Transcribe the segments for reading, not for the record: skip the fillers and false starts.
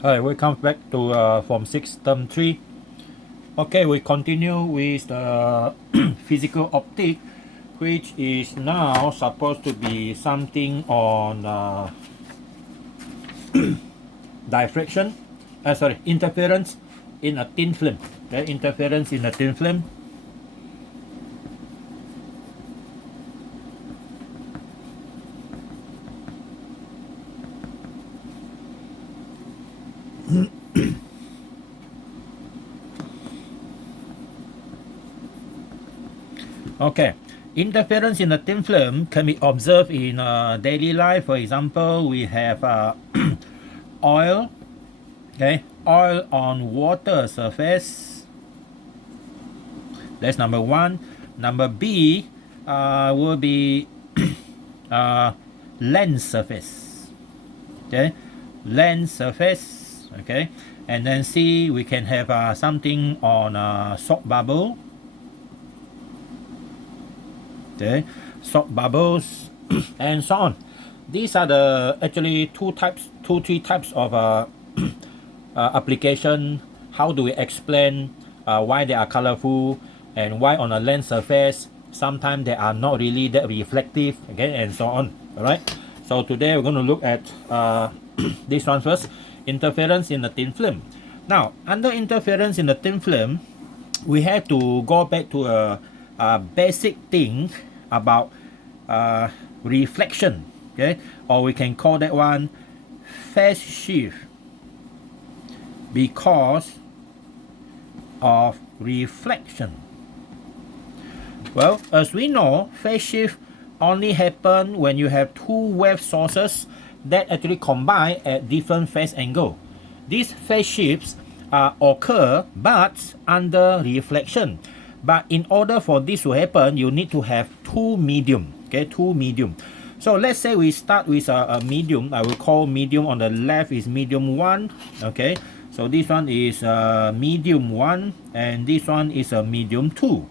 Hi, welcome back to Form 6 Term 3. Okay, we continue with the physical optic, which is now supposed to be something on diffraction, interference in a thin film. Okay, interference in a thin film. Okay, interference in a thin film can be observed in daily life. For example, we have oil, okay, oil on water surface. That's number one. Number B will be lens surface. Okay, lens surface. Okay, and then C, we can have something on soap bubble. Okay, soap bubbles and so on. These are the actually three types of application. How do we explain why they are colorful and why on a lens surface sometimes they are not really that reflective, okay, and so on. All right. So today we're going to look at this one first, interference in the thin film. Now, under interference in the thin film, we have to go back to a basic thing about reflection, okay, or we can call that one phase shift because of reflection. Well, as we know, phase shift only happen when you have two wave sources that actually combine at different phase angle. These phase shifts occur but under reflection. But in order for this to happen, you need to have two medium. Okay, two medium. So let's say we start with a medium. I will call medium on the left is medium 1. Okay, so this one is medium 1 and this one is a medium 2.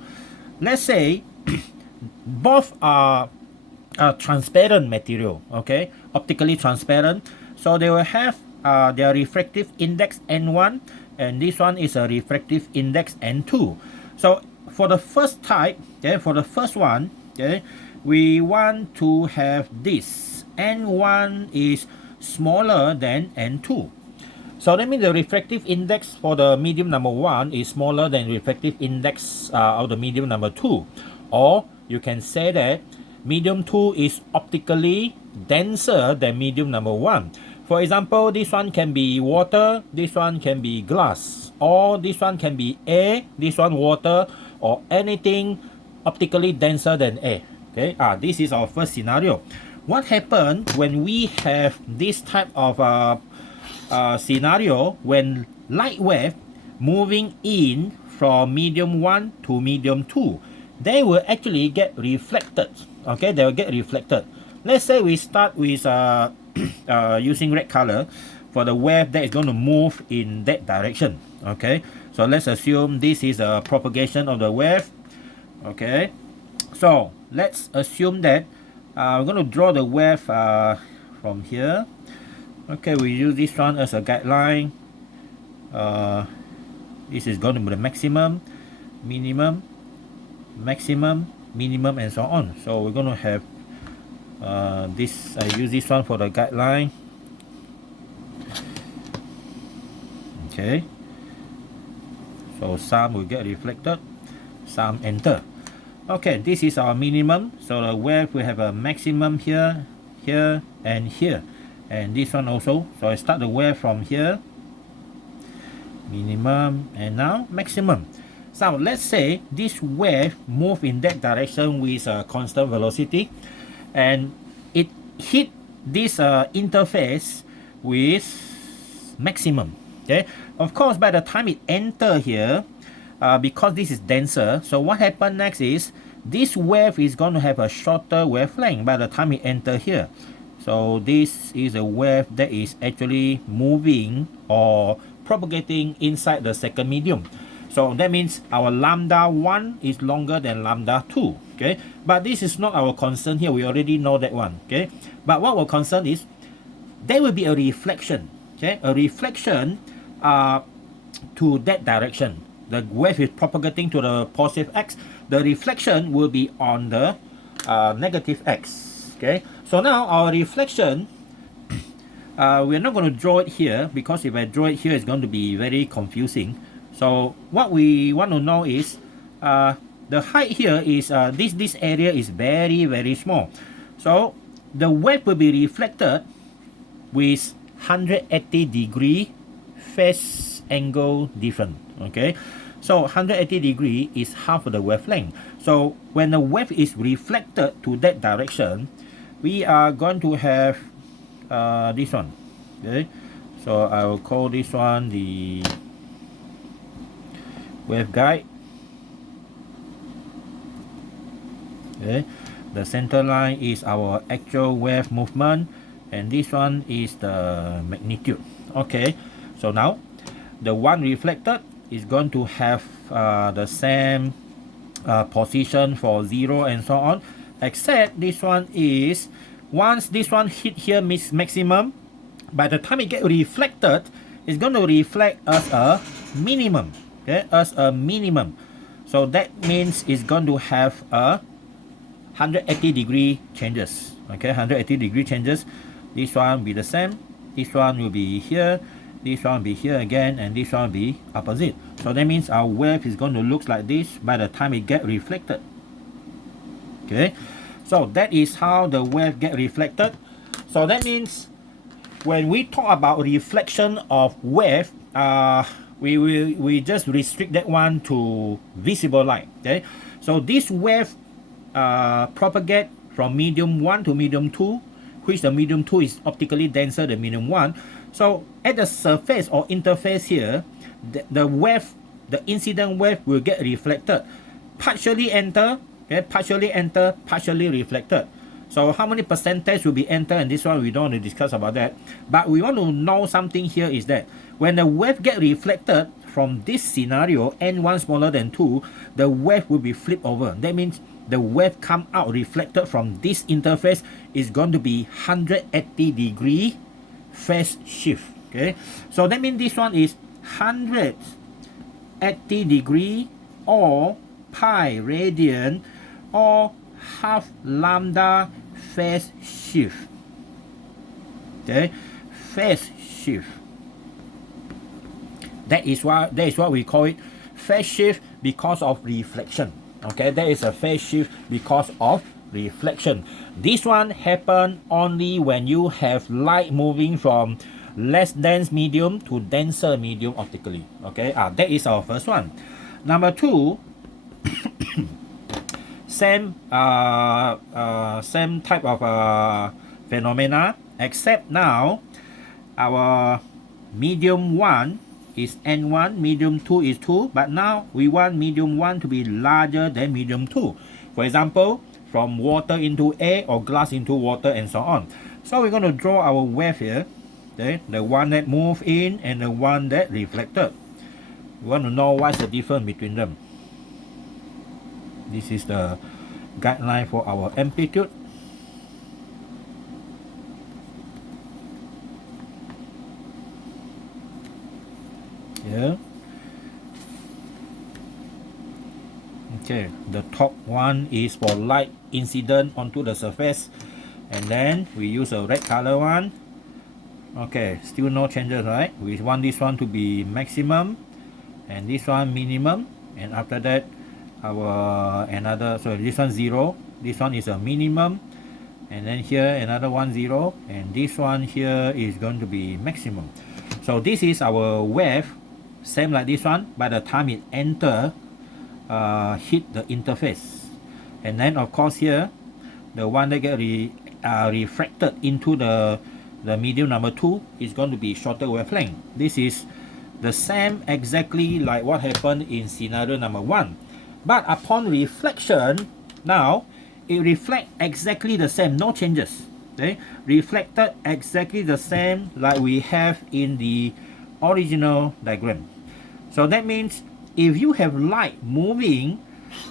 Let's say both are transparent material. Okay, optically transparent. So they will have their refractive index N1 and this one is a refractive index N2. So for the first type, okay, for the first one, okay, we want to have this. N1 is smaller than N2. So that means the refractive index for the medium number 1 is smaller than refractive index of the medium number 2. Or you can say that medium 2 is optically denser than medium number 1. For example, this one can be water, this one can be glass, or this one can be air, this one water, or anything optically denser than air. Okay, this is our first scenario. What happens when we have this type of scenario when light wave moving in from medium 1 to medium 2? They will actually get reflected. Okay, they will get reflected. Let's say we start with using red color for the wave that is going to move in that direction. Okay, so let's assume this is a propagation of the wave. Okay, so let's assume that we're going to draw the wave from here. Okay, we use this one as a guideline. This is going to be the maximum, minimum, maximum, minimum, and so on. So we're going to have this. I use this one for the guideline. Okay, so some will get reflected, some enter. Okay, this is our minimum. So the wave will have a maximum here, here, and here, and this one also. So I start the wave from here, minimum, and now maximum. So let's say this wave move in that direction with a constant velocity, and it hit this interface with maximum. Okay, of course by the time it enter here, because this is denser, so what happens next is this wave is going to have a shorter wavelength by the time it enter here. So this is a wave that is actually moving or propagating inside the second medium. So that means our lambda 1 is longer than lambda 2. Okay, but this is not our concern here. We already know that one. Okay, but what our concern is there will be a reflection. okay, a reflection to that direction. The wave is propagating to the positive x. The reflection will be on the negative x. Okay, so now our reflection, we're not going to draw it here, because if I draw it here, it's going to be very confusing. So what we want to know is the height here is this area is very small. So the wave will be reflected with 180 degree phase angle difference. Okay, so 180 degree is half of the wavelength. So when the wave is reflected to that direction, we are going to have this one. Okay, so I will call this one the waveguide. Okay, the center line is our actual wave movement, and this one is the magnitude. Okay, so now the one reflected is going to have the same position for 0 and so on, except this one is, once this one hit here maximum, by the time it get reflected, it's going to reflect as a minimum. Okay, as a minimum. So that means it's going to have a 180 degree changes. Okay, 180 degree changes. This one will be the same, this one will be here, this one will be here again, and this one will be opposite. So that means our wave is going to look like this by the time it get reflected. Okay, so that is how the wave get reflected. So that means when we talk about reflection of wave, we just restrict that one to visible light. Okay, so this wave propagate from medium 1 to medium 2, which the medium 2 is optically denser than medium 1. So at the surface or interface here, the wave, the incident wave will get reflected, partially enter, okay, partially enter, partially reflected. So how many percentage will be enter, and this one we don't want to discuss about that. But we want to know something here is that when the wave get reflected from this scenario, n1 smaller than 2, the wave will be flipped over. That means the wave come out reflected from this interface is going to be 180 degree phase shift. Okay, so that means this one is 180 degree or pi radian or half lambda phase shift. Okay, phase shift. That is what we call it, phase shift because of reflection. Okay, that is a phase shift because of reflection. This one happen only when you have light moving from less dense medium to denser medium optically. Okay, that is our first one. Number 2, same type of phenomena, except now our medium 1 is n1, medium 2 is 2, but now we want medium 1 to be larger than medium 2. For example, from water into air or glass into water and so on. So we're going to draw our wave here, okay? The one that moved in and the one that reflected. We want to know what's the difference between them. This is the guideline for our amplitude. Here. Okay, the top one is for light incident onto the surface, and then we use a red color one. Okay, still no changes, right? We want this one to be maximum and this one minimum, and after that our another, so this one 0, this one is a minimum, and then here another one 0, and this one here is going to be maximum. So this is our wave, same like this one. By the time it enter, hit the interface, and then of course here the one that get refracted into the medium number 2 is going to be shorter wavelength. This is the same exactly like what happened in scenario number 1, but upon reflection, now it reflect exactly the same, no changes. Okay, reflected exactly the same like we have in the original diagram. So that means if you have light moving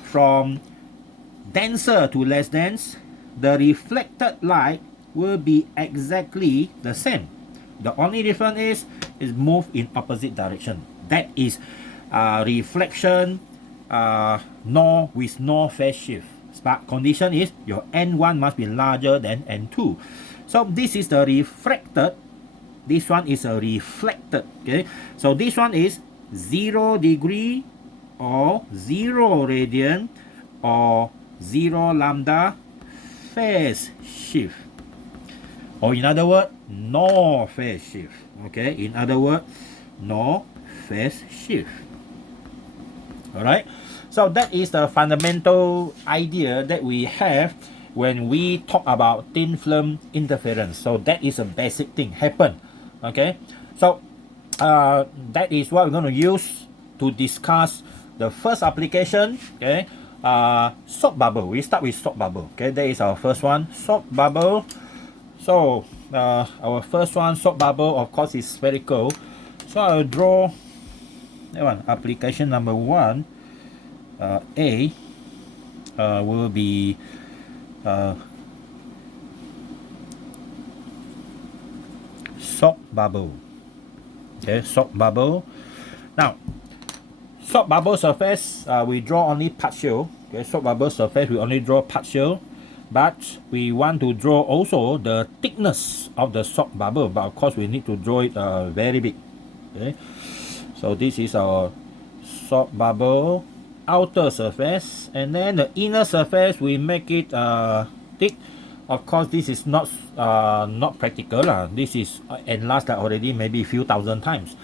from denser to less dense, the reflected light will be exactly the same. The only difference is move in opposite direction. That is reflection with no phase shift. But condition is your N1 must be larger than N2. So this is the refracted. This one is a reflected. Okay. So this one is 0 degree or 0 radian or 0 lambda phase shift. Or in other words, no phase shift. Okay. In other words, no phase shift. Alright. So that is the fundamental idea that we have when we talk about thin film interference. So that is a basic thing happen. Okay. So that is what we're going to use to discuss the first application. Okay. Soap bubble. We start with soap bubble. Okay. That is our first one. Soap bubble. So our first one, soap bubble, of course, is spherical. So I'll draw that one. Application number 1. A will be soap bubble. Okay, soap bubble. Now, soap bubble surface, we draw only partial. Okay, soap bubble surface, we only draw partial. But we want to draw also the thickness of the soap bubble. But of course, we need to draw it very big. Okay, so this is our soap bubble outer surface, and then the inner surface we make it thick. Of course, this is not practical. This is enlarged already maybe a few thousand times.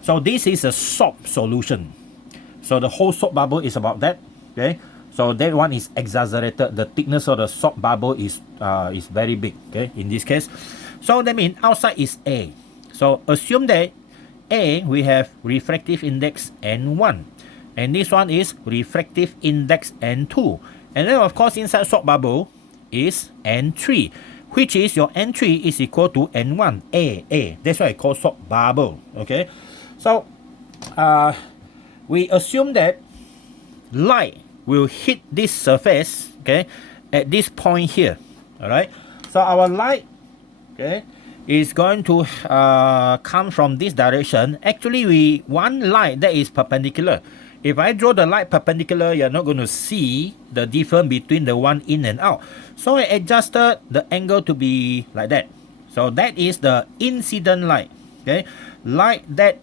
So this is a soap solution. So the whole soap bubble is about that. Okay, so that one is exaggerated. The thickness of the soap bubble is very big. Okay, in this case, so that means outside is A. So assume that A we have refractive index N1. And this one is refractive index N2. And then of course inside soap bubble is N3, which is your N3 is equal to N1, A. That's why I call soap bubble. Okay. So we assume that light will hit this surface, okay, at this point here. Alright. So our light, okay, is going to come from this direction. Actually, we want light that is perpendicular. If I draw the light perpendicular, you're not going to see the difference between the one in and out. So I adjusted the angle to be like that. So that is the incident light. Okay, light that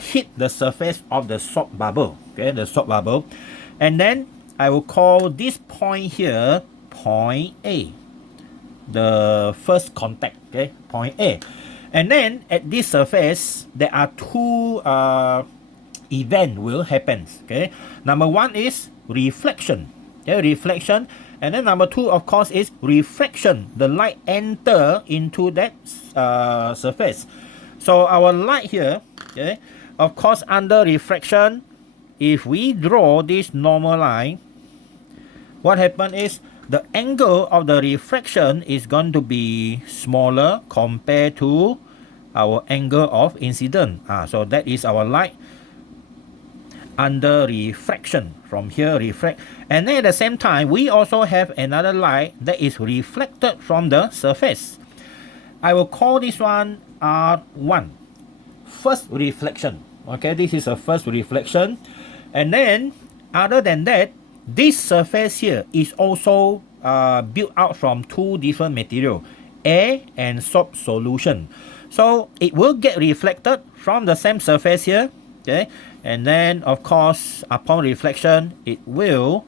hit the surface of the soap bubble. Okay, the soap bubble, and then I will call this point here point A, the first contact. Okay, point A, and then at this surface there are two event will happen. Okay, number one is reflection. Okay, reflection, and then number two, of course, is refraction. The light enter into that surface. So our light here, okay, of course, under refraction, if we draw this normal line, what happens is the angle of the refraction is going to be smaller compared to our angle of incident. So that is our light under refraction. From here, refract, and then at the same time we also have another light that is reflected from the surface. I will call this one R1, first reflection. Okay, this is a first reflection, and then other than that, this surface here is also built out from two different materials, air and soap solution. So it will get reflected from the same surface here. Okay, and then of course upon reflection it will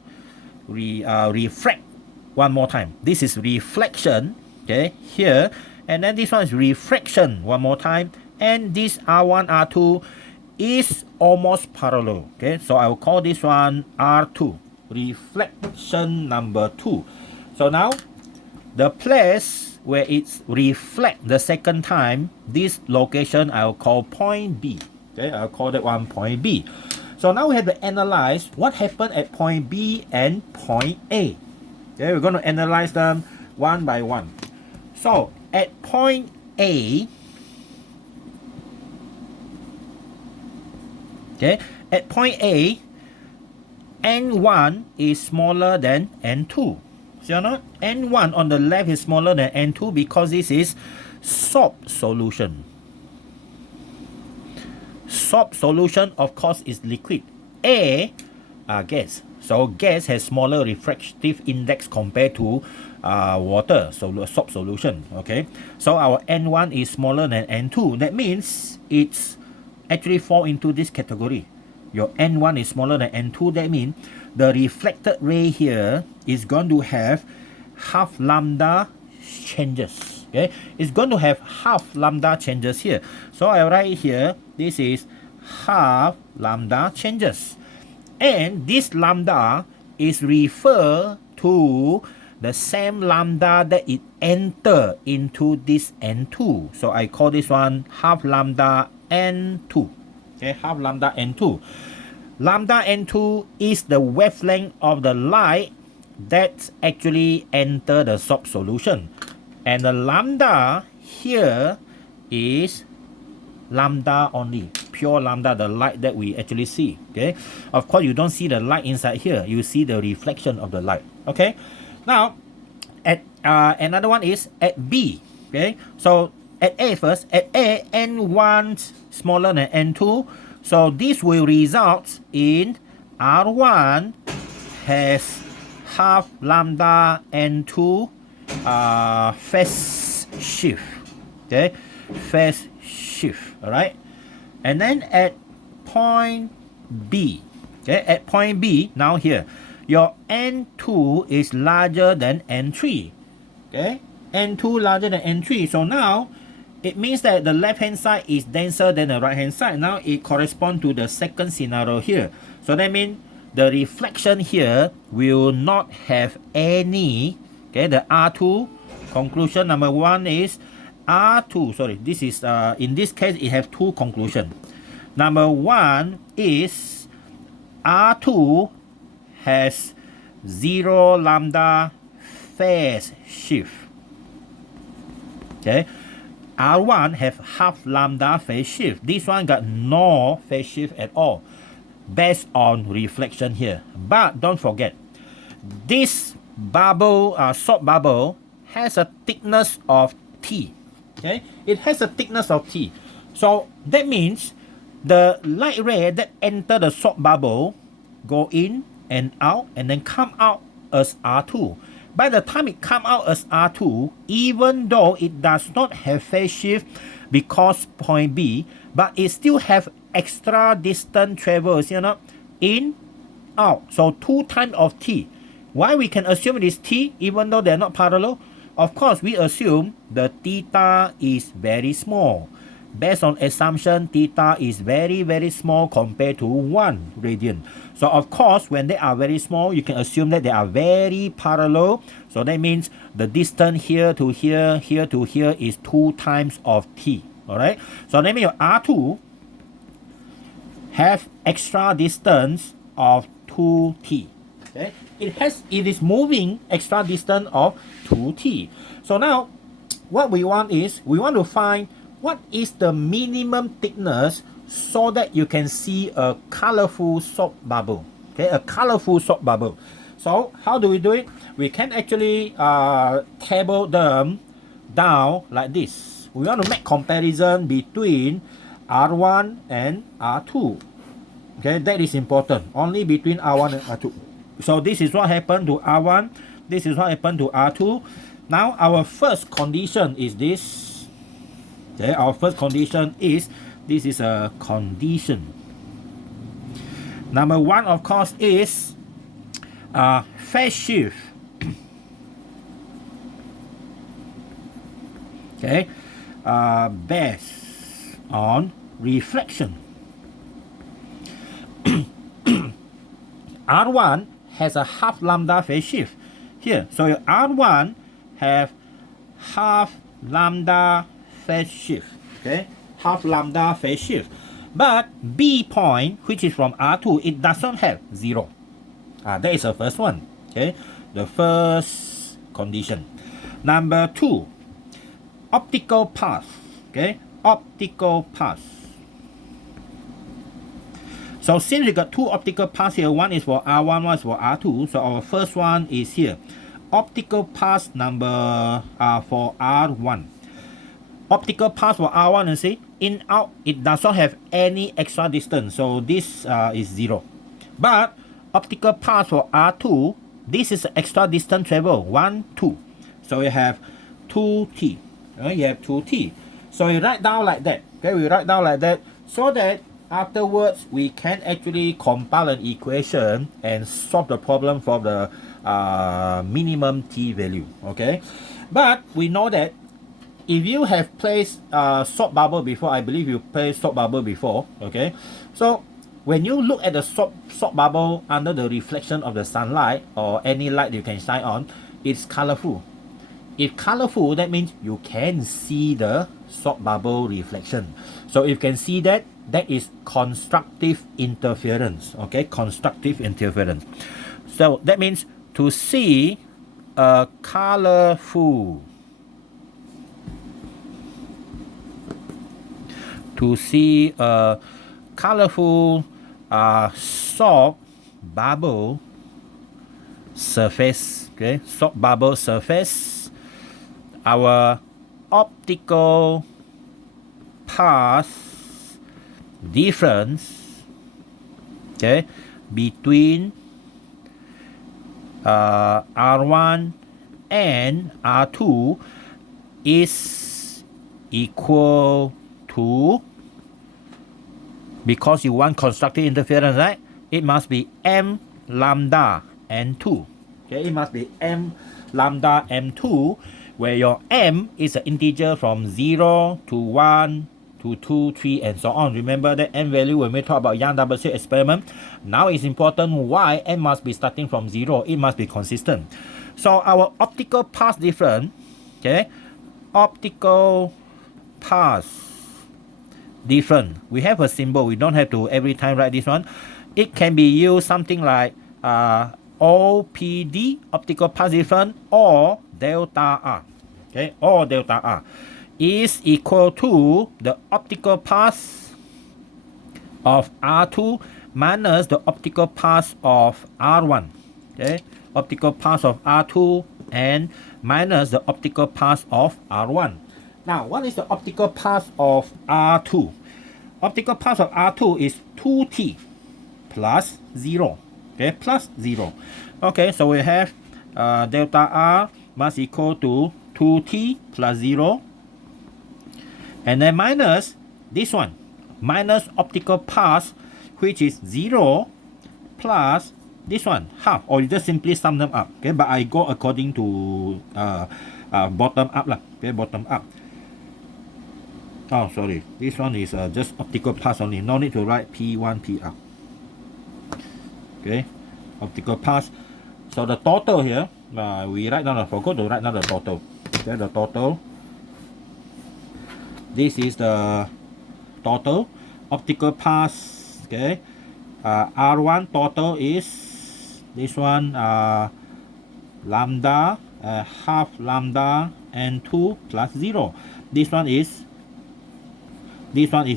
refract one more time. This is reflection, okay, here, and then this one is refraction one more time, and this R1 R2 is almost parallel. Okay, so I will call this one R2, reflection number 2. So now the place where it's reflect the second time, this location I will call point B. Okay, I'll call that one point B. So now we have to analyze what happened at point B and point A. Okay, we're going to analyze them one by one. So at point A, okay, at point A, N1 is smaller than N2. See or not? N1 on the left is smaller than N2 because this is Soap solution. Soap solution, of course, is liquid. A, gas. So gas has smaller refractive index compared to water, so soap solution. Okay, so our N1 is smaller than N2. That means it's actually fall into this category. Your N1 is smaller than N2. That means the reflected ray here is going to have half lambda changes. Okay, it's going to have half lambda changes here. So I write here, this is half lambda changes. And this lambda is referred to the same lambda that it enter into this N2. So I call this one half lambda N2. Okay, half lambda N2. Lambda N2 is the wavelength of the light that actually enter the soap solution. And the lambda here is lambda only, pure lambda, the light that we actually see. Okay, of course you don't see the light inside here, you see the reflection of the light. Okay, now at another one is at B. Okay, so at A first, at A, N1 smaller than N2, so this will result in R1 has half lambda N2 phase shift. Okay, phase shift. All right, and then at point B, okay, at point B, now here your N2 is larger than N3. Okay, N2 larger than N3, so now it means that the left hand side is denser than the right hand side. Now it corresponds to the second scenario here. So that means the reflection here will not have any. Okay, the R2 conclusion number one is R2. Sorry, this is in this case it has two conclusions. Number one is R2 has 0 lambda phase shift. Okay, R1 have half lambda phase shift. This one got no phase shift at all based on reflection here. But don't forget, this bubble, soap bubble, has a thickness of T. Okay, it has a thickness of T. So that means the light ray that enter the soap bubble go in and out and then come out as R2. By the time it come out as R2, even though it does not have phase shift because point B, but it still have extra distance travels, you know, in, out. So 2 times of T. Why we can assume it is T even though they're not parallel? Of course, we assume the theta is very small. Based on assumption, theta is very, very small compared to 1 radian. So of course, when they are very small, you can assume that they are very parallel. So that means the distance here to here, here to here is 2 times of T. Alright? So that means your R2 have extra distance of 2T. Okay? It is moving extra distance of 2T. So now, what we want is, we want to find what is the minimum thickness so that you can see a colorful soap bubble. Okay, a colorful soap bubble. So how do we do it? We can actually table them down like this. We want to make comparison between R1 and R2. Okay, that is important. Only between R1 and R2. So this is what happened to R1. This is what happened to R2. Now our first condition is this. Okay, our first condition is, this is a condition. Number one, of course, is phase shift. Okay, based on reflection. R1 has a half lambda phase shift here. So your R1 have half lambda phase shift. Okay, half lambda phase shift. But B point, which is from R2, it does not have 0. That is the first one. Okay, the first condition. Number 2, optical path. Okay, optical path. So since we got 2 optical paths here, one is for R1, one is for R2. So our first one is here. Optical path number for R1. optical path for R1, you see, in out, it does not have any extra distance, so this is 0. But optical path for R2, this is extra distance travel, 1, 2. So you have 2t. You have 2t. So you write down like that. Okay, we write down like that so that afterwards we can actually compile an equation and solve the problem from the minimum t value. Okay, but we know that if you have placed soap bubble before, I believe you placed soap bubble before. Okay, so when you look at the soap bubble under the reflection of the sunlight or any light you can shine on, it's colorful. If colorful, that means you can see the soap bubble reflection. So if you can see that, that is constructive interference. Okay, constructive interference. So that means to see a colorful, soap bubble surface. Okay, soap bubble surface. Our optical path difference, okay, between R1 and R2 is equal to, because you want constructive interference, right? It must be m lambda n2. Okay, it must be m lambda m2, where your m is an integer from 0 to 1 to 2, 3, and so on. Remember that m value when we talk about Young double slit experiment. Now it's important why m must be starting from 0. It must be consistent. So our optical path difference, okay, optical path difference. We have a symbol. We don't have to every time write this one. It can be used something like OPD, optical path difference, or delta R. Okay, or delta R is equal to the optical path of R2 minus the optical path of R1. Okay, optical path of R2 and minus the optical path of R1. Now, what is the optical path of R2? Optical path of R2 is 2t plus 0. Okay, plus 0. Okay, so we have delta R must equal to 2t plus 0. And then minus this one. Minus optical path, which is 0 plus this one, half. Or you just simply sum them up. Okay, but I go according to bottom up lah. Okay, bottom up. Oh, sorry. This one is just optical path only. No need to write P1, PR. Okay, optical path. So the total here, we write down, I forgot to write down the total. Okay, the total. This is the total optical path. Okay, R1 total is this one, lambda, half lambda n2 plus 0. This one is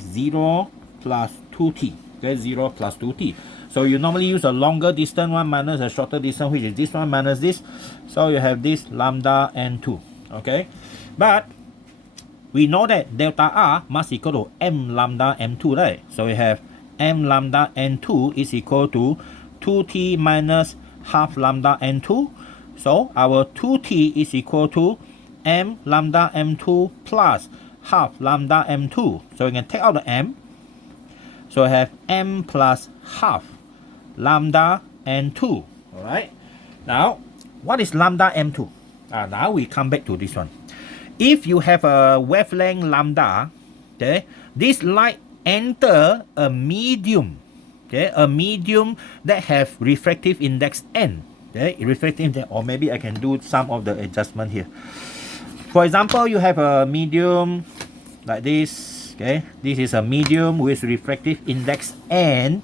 0 plus 2t. Okay, 0 plus 2t. So you normally use a longer distance one minus a shorter distance, which is this one minus this. So you have this lambda n2. Okay, but we know that delta R must equal to m lambda m2, right? So we have m lambda n2 is equal to 2t minus half lambda n2. So our 2t is equal to m lambda m2 plus half lambda m2. So we can take out the m. So I have m plus half lambda n2. Alright. Now, what is lambda m2? Now we come back to this one. If you have a wavelength lambda, okay, this light enter a medium, okay, a medium that have refractive index n, okay, refractive index, or maybe I can do some of the adjustment here. For example, you have a medium like this, okay, this is a medium with refractive index n,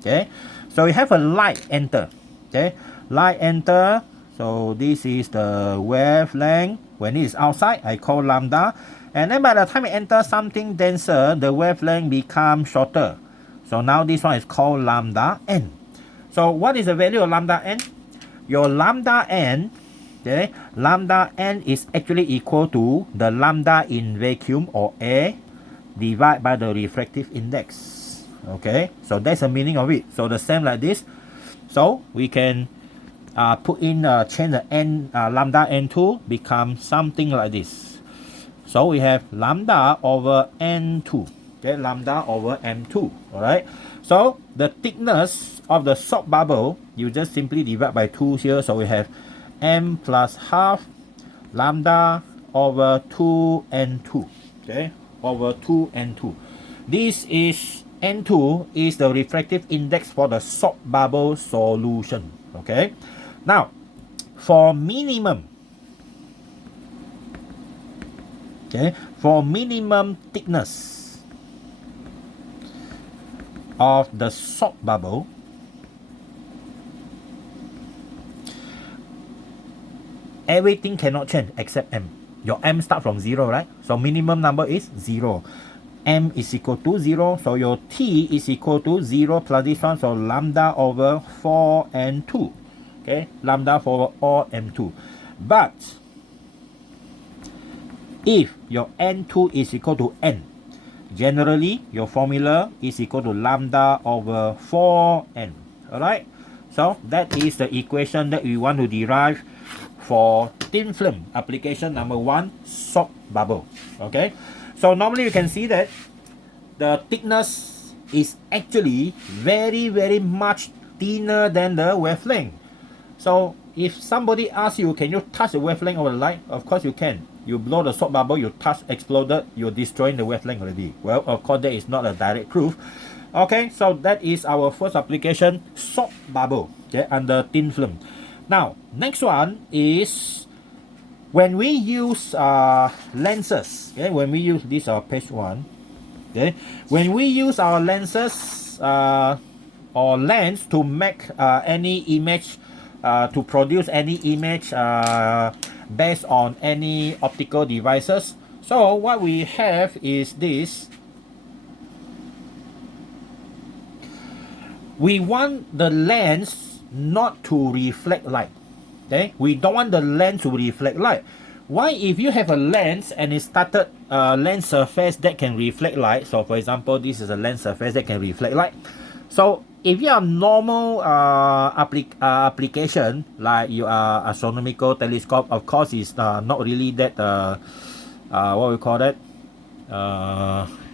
okay, so you have a light enter, okay, light enter, so this is the wavelength. When it is outside, I call lambda. And then by the time it enters something denser, the wavelength becomes shorter. So now this one is called lambda n. So what is the value of lambda n? Your lambda n, Okay, lambda n is actually equal to the lambda in vacuum or air divided by the refractive index. Okay, so that's the meaning of it. So the same like this. So we can put in change the n lambda n2 become something like this. So we have lambda over n2. Okay, lambda over m2. All right. So the thickness of the soap bubble, you just simply divide by 2 here. So we have m plus half lambda over 2n2. Okay, over 2n2. This is n2 is the refractive index for the soap bubble solution. Okay. Now, for minimum, okay, for minimum thickness of the soap bubble, everything cannot change except m. Your m start from 0, right? So minimum number is 0. M is equal to 0, so your T is equal to 0 plus this one, so lambda over 4 and 2. Okay, lambda for all m2. But if your n2 is equal to n, generally your formula is equal to lambda over 4n. Alright, so that is the equation that we want to derive for thin film application number 1, soap bubble. Okay, so normally you can see that the thickness is actually very much thinner than the wavelength. So if somebody asks you, can you touch the wavelength of the light? Of course you can. You blow the soap bubble, you touch, exploded, you're destroying the wavelength already. Well, of course that is not a direct proof. Okay, so that is our first application, soap bubble, okay, under thin film. Now, next one is when we use lenses. Okay, when we use this page 1. Okay, when we use our lenses or lens to make any image, to produce any image based on any optical devices. So what we have is this. We want the lens not to reflect light. Okay, we don't want the lens to reflect light. Why? If you have a lens and it started lens surface that can reflect light. So for example, this is a lens surface that can reflect light. So if you have normal application like you are astronomical telescope, of course it's not really that what we call that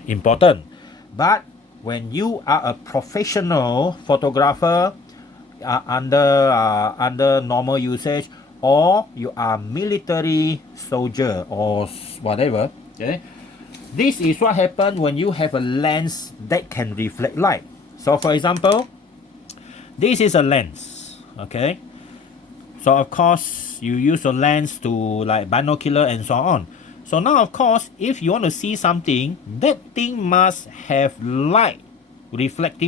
important. But when you are a professional photographer under normal usage, or you are military soldier or whatever, okay, this is what happens when you have a lens that can reflect light. So for example, this is a lens, okay, so of course you use a lens to like binocular and so on. So now of course if you want to see something, that thing must have light, reflecting